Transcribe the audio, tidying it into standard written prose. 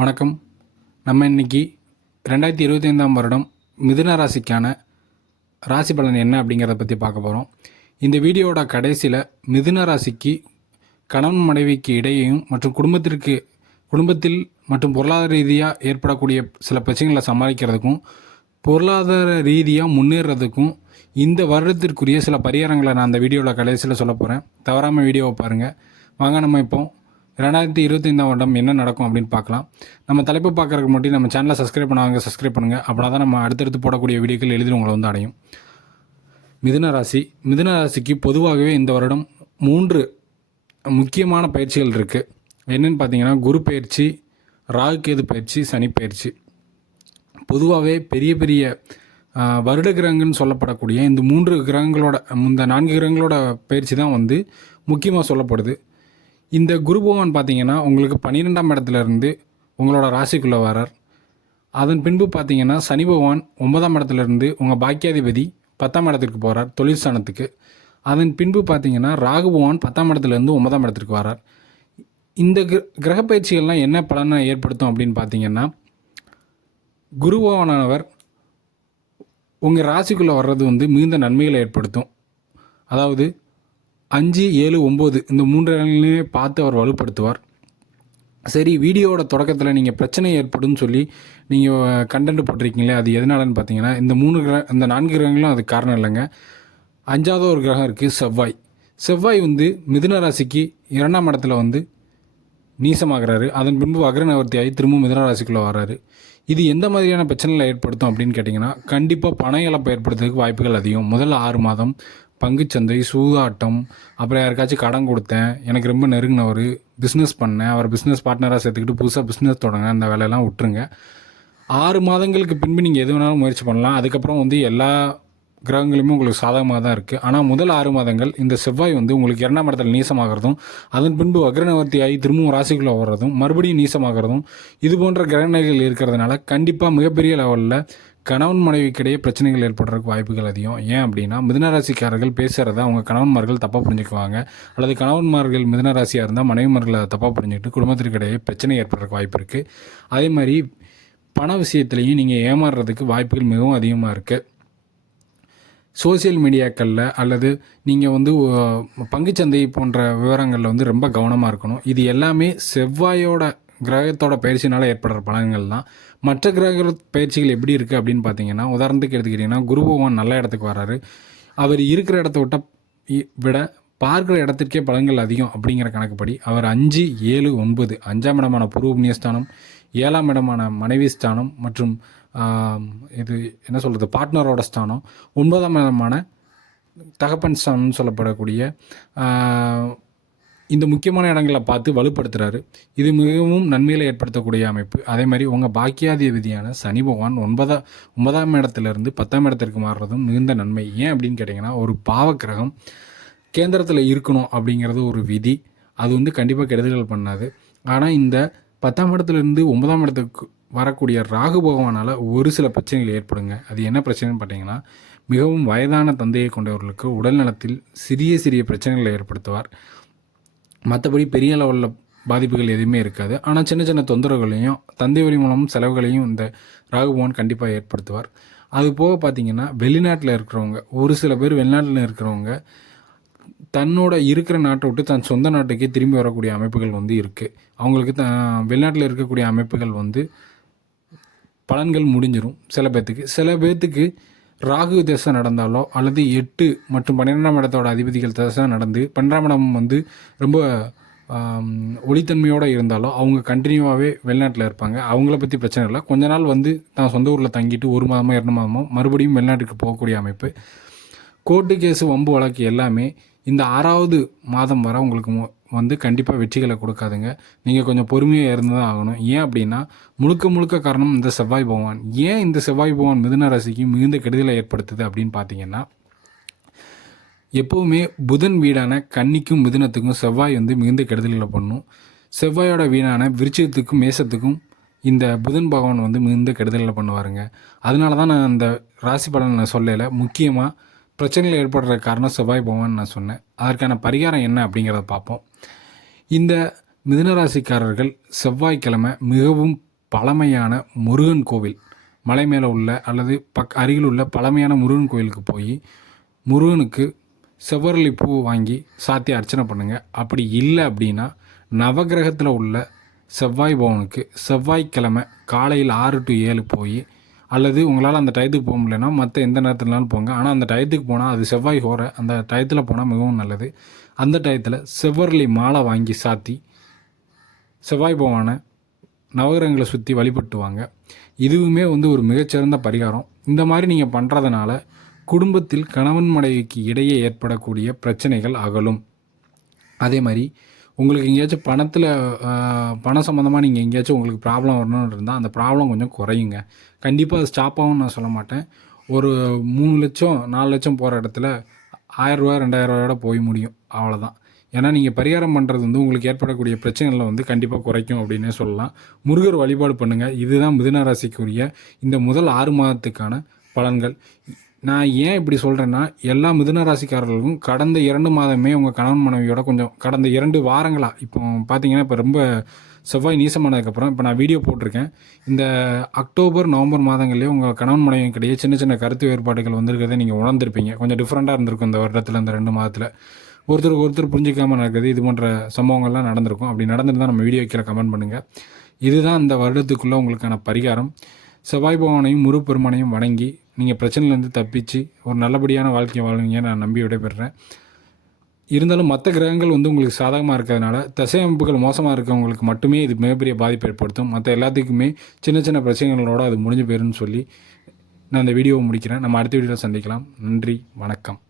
வணக்கம். நம்ம இன்னைக்கு 2025ஆம் வருடம் மிதுன ராசிக்கான ராசி பலன் என்ன அப்படிங்கிறத பற்றி பார்க்க போகிறோம். இந்த வீடியோவோட கடைசியில் மிதுன ராசிக்கு கணவன் மனைவிக்கு இடையேயும் மற்றும் குடும்பத்தில் மற்றும் பொருளாதார ரீதியாக ஏற்படக்கூடிய சில பிரச்சனைகளை சமாளிக்கிறதுக்கும் பொருளாதார ரீதியாக முன்னேறதுக்கும் இந்த வருடத்திற்குரிய சில பரிகாரங்களை நான் அந்த வீடியோவில் கடைசியில் சொல்ல போகிறேன். தவறாமல் வீடியோவை பாருங்கள். வாங்க நம்ம இப்போ 2025ஆம் வருடம் என்ன நடக்கும் அப்படின்னு பார்க்கலாம். நம்ம தலைப்பு பார்க்குறதுக்கு முன்னாடி நம்ம சேனலை சப்ஸ்கிரைப் சப்ஸ்கிரைப் பண்ணுங்கள். அப்படின்னா தான் நம்ம அடுத்தடுத்து போடக்கூடிய வீடியோக்கள் எளிதில் உங்களை வந்து அடையும். மிதுன ராசிக்கு பொதுவாகவே இந்த வருடம் 3 முக்கியமான பயிற்சிகள் இருக்குது. என்னென்னு பார்த்தீங்கன்னா, குரு பயிற்சி, ராகு கேது பயிற்சி, சனி பயிற்சி. பொதுவாகவே பெரிய பெரிய வருட கிரகங்கள்னு சொல்லப்படக்கூடிய இந்த 3 கிரகங்களோட இந்த 4 கிரகங்களோட பயிற்சி தான் வந்து முக்கியமாக சொல்லப்படுது. இந்த குரு பகவான் பார்த்தீங்கன்னா உங்களுக்கு 12ஆம் இடத்துலேருந்து உங்களோட ராசிக்குள்ளே வரார். அதன் பின்பு பார்த்தீங்கன்னா சனி பகவான் 9ஆம் இடத்துலேருந்து உங்கள் பாக்கியாதிபதி 10ஆம் இடத்திற்கு போகிறார், தொழில் ஸ்தானத்துக்கு. அதன் பின்பு பார்த்தீங்கன்னா ராகு பகவான் 10ஆம் இடத்துலேருந்து 9ஆம் இடத்திற்கு வரார். இந்த கிரக பயிற்சிகள்லாம் என்ன பலனை ஏற்படுத்தும் அப்படின்னு பார்த்தீங்கன்னா, குரு பகவானவர் உங்கள் ராசிக்குள்ளே வர்றது வந்து மிகுந்த நன்மைகளை ஏற்படுத்தும். அதாவது 5, 7, 9 இந்த 3 இடங்களையுமே பார்த்து அவர் வலுப்படுத்துவார். சரி, வீடியோவோட தொடக்கத்தில் நீங்கள் பிரச்சனை ஏற்படும் சொல்லி நீங்கள் கண்டென்ட் போட்டிருக்கீங்களே, அது எதனாலன்னு பார்த்தீங்கன்னா, இந்த 4 கிரகங்களும் அதுக்கு காரணம் இல்லைங்க. 5ஆவது ஒரு கிரகம் இருக்குது, செவ்வாய் வந்து மிதுன ராசிக்கு 2ஆம் இடத்துல வந்து நீசமாகிறாரு. அதன் பின்பு வக்ர நிவர்த்தியாகி திரும்ப மிதுன ராசிக்குள்ளே வர்றாரு. இது எந்த மாதிரியான பிரச்சனைகளை ஏற்படுத்தும் அப்படின்னு கேட்டிங்கன்னா, கண்டிப்பாக பண இழப்பை ஏற்படுத்துறதுக்கு வாய்ப்புகள் அதிகம். முதல் 6 மாதம் பங்குச்சந்தை, சூதாட்டம், அப்புறம் யாருக்காச்சும் கடன் கொடுத்தேன், எனக்கு ரொம்ப நெருங்கினவர், பிஸ்னஸ் பண்ணேன், அவர் பிஸ்னஸ் பார்ட்னராக சேர்த்துக்கிட்டு புதுசாக பிஸ்னஸ் தொடங்க, அந்த வேலையெல்லாம் விட்டுருங்க. 6 மாதங்களுக்கு பின்பு நீங்கள் எது வேணாலும் முயற்சி பண்ணலாம். அதுக்கப்புறம் வந்து எல்லா கிரகங்களுமே உங்களுக்கு சாதகமாக தான் இருக்குது. ஆனால் முதல் 6 மாதங்கள் இந்த செவ்வாய் வந்து உங்களுக்கு 2ஆம் இடத்துல நீசமாகிறதும், அதன் பின்பு வக்ரநிவர்த்தியாகி திரும்பவும் ராசிக்குள்ளே வர்றதும், மறுபடியும் நீசமாகிறதும், இது போன்ற கிரகநிலைகள் இருக்கிறதுனால கண்டிப்பாக மிகப்பெரிய லெவலில் கணவன் மனைவிக்கிடையே பிரச்சனைகள் ஏற்படுறதுக்கு வாய்ப்புகள் அதிகம். ஏன் அப்படின்னா, மிதுனராசிக்காரர்கள் பேசுகிறத அவங்க கணவன்மார்கள் தப்பாக புரிஞ்சுக்குவாங்க. அல்லது கணவன்மார்கள் மிதுனராசியாக இருந்தால் மனைவிமார்களை தப்பாக புரிஞ்சுக்கிட்டு குடும்பத்திற்கிடையே பிரச்சனை ஏற்படுறதுக்கு வாய்ப்பு இருக்குது. அதே மாதிரி பண விஷயத்துலேயும் நீங்கள் ஏமாறுறதுக்கு வாய்ப்புகள் மிகவும் அதிகமாக இருக்குது. சோசியல் மீடியாக்களில் அல்லது நீங்கள் வந்து பங்குச்சந்தை போன்ற விவரங்களில் வந்து ரொம்ப கவனமாக இருக்கணும். இது எல்லாமே செவ்வாயோட கிரகத்தோட பயிற்சினால் ஏற்படுற பலன்கள் தான். மற்ற கிரக பயிற்சிகள் எப்படி இருக்குது அப்படின்னு பார்த்தீங்கன்னா, உதாரணத்துக்கு எடுத்துக்கிட்டிங்கன்னா, குரு பகவான் நல்ல இடத்துக்கு வராரு. அவர் இருக்கிற இடத்த விட பார்க்குற இடத்திற்கே பலன்கள் அதிகம் அப்படிங்கிற கணக்குப்படி அவர் 5, 7, 9 5ஆம் இடமான பூர்வ புண்ணியஸ்தானம், 7ஆம் இடமான மனைவி ஸ்தானம் மற்றும் இது என்ன சொல்கிறது பார்ட்னரோட ஸ்தானம், 9ஆம் இடமான தகப்பன் ஸ்தானம்னு சொல்லப்படக்கூடிய இந்த முக்கியமான இடங்களை பார்த்து வலுப்படுத்துகிறாரு. இது மிகவும் நன்மைகளை ஏற்படுத்தக்கூடிய அமைப்பு. அதே மாதிரி உங்கள் பாக்கியாதிபதியான சனி பகவான் 9ஆம் இடத்துலேருந்து 10ஆம் இடத்திற்கு மாறுறதும் மிகுந்த நன்மை. ஏன் அப்படின்னு கேட்டிங்கன்னா, ஒரு பாவக்கிரகம் கேந்திரத்தில் இருக்கணும் அப்படிங்கிறது ஒரு விதி. அது வந்து கண்டிப்பாக கெடுதல்கள் பண்ணாது. ஆனால் இந்த 10ஆம் இடத்துலேருந்து 9ஆம் இடத்துக்கு வரக்கூடிய ராகு பகவானால் ஒரு சில பிரச்சனைகள் ஏற்படுங்க. அது என்ன பிரச்சனைன்னு பார்த்தீங்கன்னா, மிகவும் வயதான தந்தையை கொண்டவர்களுக்கு உடல் நலத்தில் சிறிய சிறிய பிரச்சனைகளை ஏற்படுத்துவார். மற்றபடி பெரிய லெவலில் பாதிப்புகள் எதுவுமே இருக்காது. ஆனால் சின்ன சின்ன தொந்தரவுகளையும் தந்தை வழி மூலம் செலவுகளையும் இந்த ராகு பகவான் கண்டிப்பாக ஏற்படுத்துவார். அது போக பார்த்திங்கன்னா, வெளிநாட்டில் இருக்கிறவங்க, ஒரு சில பேர் வெளிநாட்டில் இருக்கிறவங்க தன்னோட இருக்கிற நாட்டை விட்டு தன் சொந்த நாட்டுக்கே திரும்பி வரக்கூடிய அமைப்புகள் வந்து இருக்குது. அவங்களுக்கு வெளிநாட்டில் இருக்கக்கூடிய அமைப்புகள் வந்து பலன்கள் முடிஞ்சிடும். சில பேர்த்துக்கு ராகு தசை நடந்தாலோ அல்லது 8 மற்றும் 12ஆம் இடத்தோட அதிபதிகள் தசை நடந்து 12ஆம் இடம் வந்து ரொம்ப ஒளித்தன்மையோடு இருந்தாலோ அவங்க கண்டினியூவாகவே வெளிநாட்டில் இருப்பாங்க. அவங்கள பற்றி பிரச்சனை இல்லை. கொஞ்ச நாள் வந்து தான் சொந்த ஊரில் தங்கிட்டு 1 மாதமோ 2 மாதமோ மறுபடியும் வெளிநாட்டுக்கு போகக்கூடிய அமைப்பு. கோர்ட்டு கேஸு வம்பு வழக்கு எல்லாமே இந்த 6ஆவது மாதம் வர உங்களுக்கு வந்து கண்டிப்பாக வெற்றிகளை கொடுக்காதுங்க. நீங்கள் கொஞ்சம் பொறுமையாக இருந்து தான் ஆகணும். ஏன் அப்படின்னா, முழுக்க காரணம் இந்த செவ்வாய் பகவான். ஏன் இந்த செவ்வாய் பகவான் மிதுன ராசிக்கு மிகுந்த கெடுதலை ஏற்படுத்துது அப்படின்னு பார்த்தீங்கன்னா, எப்போவுமே புதன் வீடான கன்னிக்கும் மிதுனத்துக்கும் செவ்வாய் வந்து மிகுந்த கெடுதல்களை பண்ணும். செவ்வாயோட வீடான விருச்சிகத்துக்கும் மேசத்துக்கும் இந்த புதன் பகவான் வந்து மிகுந்த கெடுதல்களை பண்ணுவாருங்க. அதனால தான் நான் அந்த ராசி பலனை சொல்லலை. முக்கியமாக பிரச்சனைகள் ஏற்படுற காரணம் செவ்வாய் பகவான் நான் சொன்னேன். அதற்கான பரிகாரம் என்ன அப்படிங்கிறத பார்ப்போம். இந்த மிதுனராசிக்காரர்கள் செவ்வாய்க்கிழமை மிகவும் பழமையான முருகன் கோவில் மலை மேலே உள்ள அல்லது அருகில் உள்ள பழமையான முருகன் கோவிலுக்கு போய் முருகனுக்கு செவ்வரளி பூ வாங்கி சாத்தி அர்ச்சனை பண்ணுங்கள். அப்படி இல்லை அப்படின்னா நவகிரகத்தில் உள்ள செவ்வாய் பவனுக்கு செவ்வாய்க்கிழமை காலையில் 6 to 7 போய், அல்லது உங்களால் அந்த டயத்துக்கு போக முடியலன்னா மற்ற எந்த நேரத்துலனாலும் போங்க. ஆனால் அந்த டயத்துக்கு போனால் அது செவ்வாய் ஹோரை, அந்த டயத்தில் போனால் மிகவும் நல்லது. அந்த டயத்தில் செவ்வரளி மாலை வாங்கி சாத்தி செவ்வாய் பகவானை நவகிரகங்களை சுற்றி வழிபட்டுவாங்க. இதுவுமே ஒரு மிகச்சிறந்த பரிகாரம். இந்த மாதிரி நீங்கள் பண்ணுறதுனால குடும்பத்தில் கணவன் மனைவிக்கு இடையே ஏற்படக்கூடிய பிரச்சனைகள் அகலும். அதே மாதிரி உங்களுக்கு எங்கேயாச்சும் பணம் சம்மந்தமாக நீங்கள் எங்கேயாச்சும் உங்களுக்கு ப்ராப்ளம் வரணும்னு இருந்தால் அந்த ப்ராப்ளம் கொஞ்சம் குறையுங்க. கண்டிப்பாக அது ஸ்டாப் ஆகும்னு நான் சொல்ல மாட்டேன். ஒரு 3 லட்சம் 4 லட்சம் போகிற இடத்துல 1000 ரூபா 2000 ரூபாயோட போய் முடியும், அவ்வளோதான். ஏன்னா நீங்கள் பரிகாரம் பண்ணுறது உங்களுக்கு ஏற்படக்கூடிய பிரச்சனைகளை கண்டிப்பாக குறைக்கும் அப்படின்னே சொல்லலாம். முருகர் வழிபாடு பண்ணுங்கள். இதுதான் மிதுன ராசிக்குரிய இந்த முதல் 6 மாதத்துக்கான பலன்கள். நான் ஏன் இப்படி சொல்கிறேன்னா, எல்லா மிதுன ராசிக்காரர்களுக்கும் கடந்த 2 மாதமே உங்கள் கணவன் மனைவியோட கடந்த 2 வாரங்களாக இப்போ பார்த்தீங்கன்னா, இப்போ ரொம்ப செவ்வாய் நீசமானதுக்கப்புறம் இப்போ நான் வீடியோ போட்டிருக்கேன். இந்த அக்டோபர் நவம்பர் மாதங்கள்லேயே உங்கள் கணவன் மனைவிக்கிடையே சின்ன சின்ன கருத்து வேறுபாடுகள் வந்திருக்கிறத நீங்கள் உணர்ந்திருப்பீங்க. கொஞ்சம் டிஃப்ரெண்ட்டாக இருந்திருக்கும் இந்த வருடத்தில், இந்த 2 மாதத்தில். ஒருத்தர் புரிஞ்சிக்காமல் நடக்குது, இது போன்ற சம்பவங்கள்லாம் நடந்திருக்கும். அப்படி நடந்திருந்தால் நம்ம வீடியோ கீழே கமெண்ட் பண்ணுங்கள். இதுதான் இந்த வருடத்துக்குள்ளே உங்களுக்கான பரிகாரம். செவ்வாய் பகவானையும் முருகப்பெருமானையும் வணங்கி நீங்கள் பிரச்சனையிலேருந்து தப்பிச்சு ஒரு நல்லபடியான வாழ்க்கையை வாழ்வீங்க நான் நம்பி விடைபெறுறேன். இருந்தாலும் மற்ற கிரகங்கள் உங்களுக்கு சாதகமாக இருக்கிறதுனால தசை அமைப்புகள் மோசமாக இருக்கவங்களுக்கு மட்டுமே இது மிகப்பெரிய பாதிப்பு ஏற்படுத்தும். மற்ற எல்லாத்துக்குமே சின்ன சின்ன பிரச்சனைகளோடு அது முடிஞ்சு போயிருன்னு சொல்லி நான் இந்த வீடியோவை முடிக்கிறேன். நம்ம அடுத்த வீடியோவில் சந்திக்கலாம். நன்றி, வணக்கம்.